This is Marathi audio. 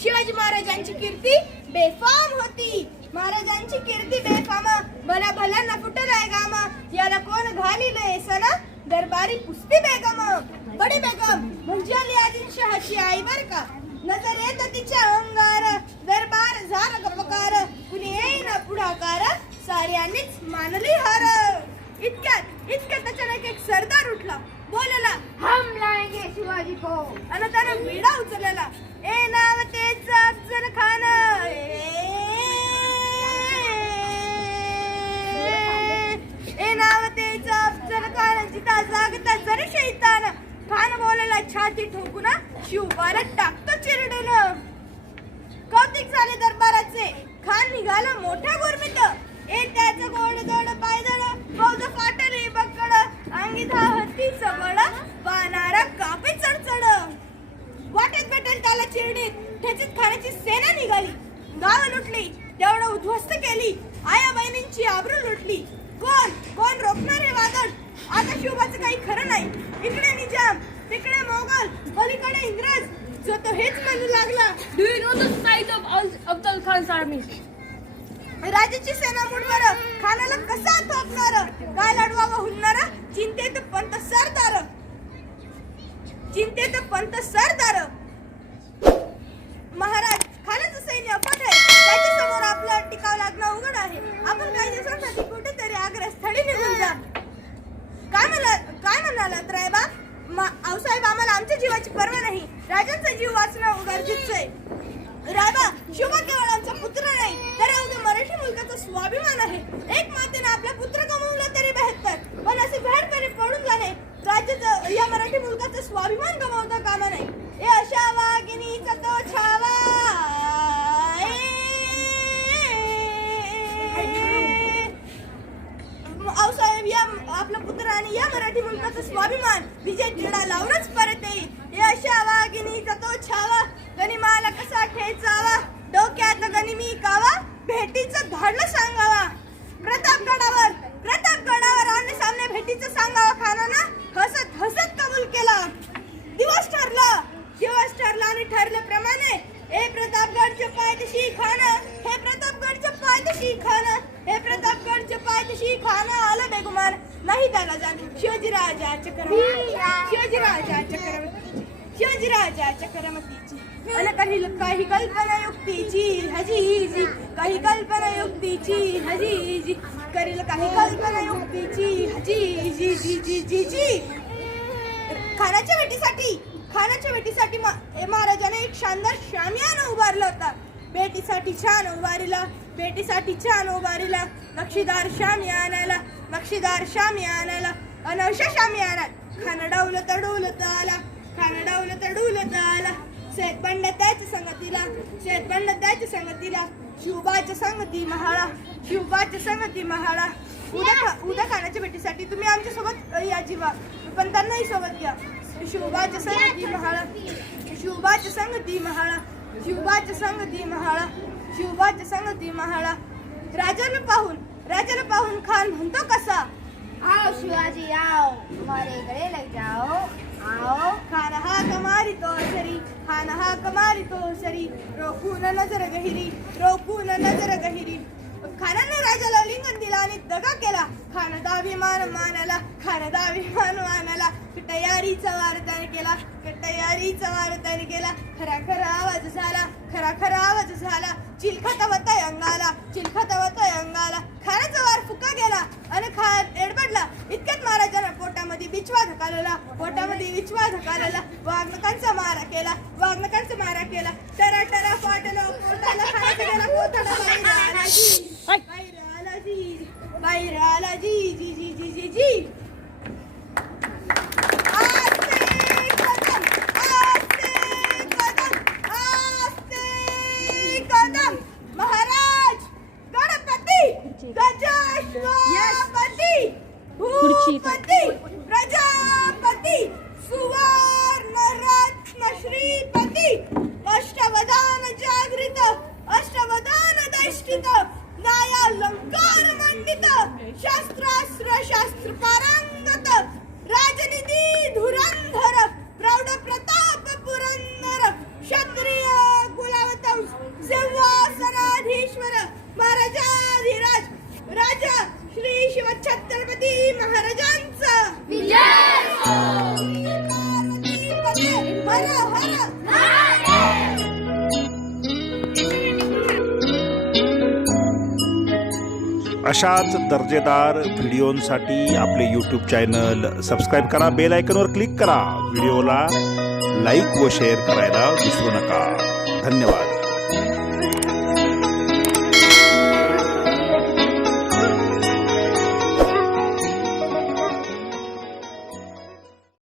शिवाजी महाराजांची कीर्ती बेफाम होती. महाराजांची कीर्ती बेफाम. भला भला न राय गाम. याला कोण घालीलय सना दरबारी पुस्ती बेगम. बडी बेगम म्हणजे अली आदिल शहाची आई बर का? नजर येत तिच्या अंगार. दरबार झार गपकार कुणी येईना पुढाकार? साऱ्यांनीच मानली हार. इतक्यात इतक्यात अचानक एक सरदार उठला. बोलला हम लाएंगे शिवाजी को. आणि त्यानं विडा उचलला. ए नाव तेच अफजल खान. ए नाव तेच अफजल खान जिता जागता जरी शैतान. खान बोलला छाती ठोकून शिवबारात टाकतो चिरडून. कौतिक झाले दरबाराचे खान निघाला मोठ्या गुरमीत. ए त्याचं गोड दोड पायदळ बौद्ध फाटली बकड अंगी धावती सबळ पानारा कापी चढचड वाटेत भेटेल त्याला चिरडीत ठेचीत खाण्याची सेना निघाली. गाव लुटली तेवढं उद्ध्वस्त केली. आया बहिणींची आबरू लुटली. कोण? कोण रोखणार हे वादळ? आता शिवबाचं काही खरं नाही. इकडे निजाम तिकडे मोगल पलीकडे इंग्रज. जो तो हेच म्हणू लागला. Do you know the size of Afzal Khan Khan's? राजाची सेना मुडवर खानाला कसा थोपणार? काय लढवावं हुलणार चिंतेत पंत सरदार. चिंतेत पंत सरदार. महाराज खानाचं सैन्य अफाट आहे. त्याच्यासमोर आपलं टिकाव लागणं अवघड आहे. आपण काही दिवसांसाठी कुठेतरी आग्रस्थळी निघून जा. काय म्हणा काय म्हणालात रायबा मा- आऊसाहेब आम्हाला आमच्या जीवाची पर्वा नाही. राजांचा जीव वाचणं गरजेचं आहे रायबा शिवबा केवळ आमचा पुत्र नाही तर अवघ्या मराठी मुलकाचा स्वाभिमान आहे एक मातेने आपला पुत्र गमावला तरी बेहत्तर पण असे भेडपणे पडून जाणे राज्याचं या मराठी मुलगाचा स्वाभिमान गमावता कामा नाही. हे अशा वाघिणीचा तो छावा. ए. आऊसाहेब या आपला पुत्र आणि या मराठी मुलगाचा स्वाभिमान विजय टिळा लावूनच परत येईल. हे अशा वाघिणीचा तो छावा. गणिमाला कसा ठेचावा डोक्यात गणिमी कावा? भेटीचं धाडलं ठरलं आणि ठरल्याप्रमाणे हे प्रतापगडचे पायथ्याशी खान हे प्रतापगडचे पायथ्याशी खान हे प्रतापगडचे पायथ्याशी खान आलं बेगुमान. नाही त्याला जाण शिवाजीराजा चक्रवर्ती शिवाजीराजा चक्रवर्ती शिवाजीराजा चक्रवर्तीची. आणि काही काही कल्पना युक्तीची हजी काही कल्पना युक्तीची हजी करील काही कल्पना युक्तीची हजीजी जी जी जी जी. खानाच्या भेटीसाठी खानाच्या भेटीसाठी महाराजाने एक शानदार शामियाना उभारला होता. भेटीसाठी छान उभारीला भेटीसाठी छान उभारीला. नक्षीदार शामियानाला नक्षीदार शामियानाला अन अशा शामियानात खाना डावलं तर डोलत आला. खाना डावलं तर डोलत आला. शेतपंड त्याच्या संगतीला शेत बंड त्याच्या संगतीला. शिवबाच्या संगती महाळा शिवबाच्या संगती महाळा. उद्या उद्या खाण्याच्या भेटीसाठी तुम्ही आमच्यासोबत या जीवा. पण त्यांनाही सोबत घ्या. शिवबाच्या संगती महाळा शिवबाच्या संगती महाळा शिवबाच्या संगती महाळा शिवबाच्या संगती महाळा राजाला पाहून राजाला पाहून खान म्हणतो कसा? आओ शिवाजी आओ हमारे गले लग जाओ। आओ। खान हा कमारी तो सरी खान हा कमारी तो सरी रोखून नजर गहिरी रोखून नजर गहिरी। खानानं राजाला लिंगन दिला आणि दगा केला. खान दाभिमान मानाला खान दाभिमान मानाला. तयारीचा वार केला. तयारीचा वारदान केला. खरा खरा आवाज झाला. खरा खरा आवाज झाला. चिलखत वतय अंगाला चिलखत वतय अंगाला खाराचा वार फुका गेला. आणि खा एडबडला. इतक्यात महाराजांना पोटामध्ये बिचवा धकालला पोटामध्ये बिचवा धकालला वाघनकांचा मारा केला. वाघनकांचा मारा केला. टरा टरा फाटलं पोटाला खानाचा गेला. पोटाला बाहेर आला. जी. बाहेर आला. जी. बाहेर आला. जी जी जी जी जी जी. छत्रपती महाराजांचा. हर अशाच दर्जेदार व्हिडिओंसाठी आपले यूट्यूब चॅनल सबस्क्राईब करा बेल आयकनवर क्लिक करा. व्हिडिओला लाईक व शेअर करायला विसरू नका. धन्यवाद.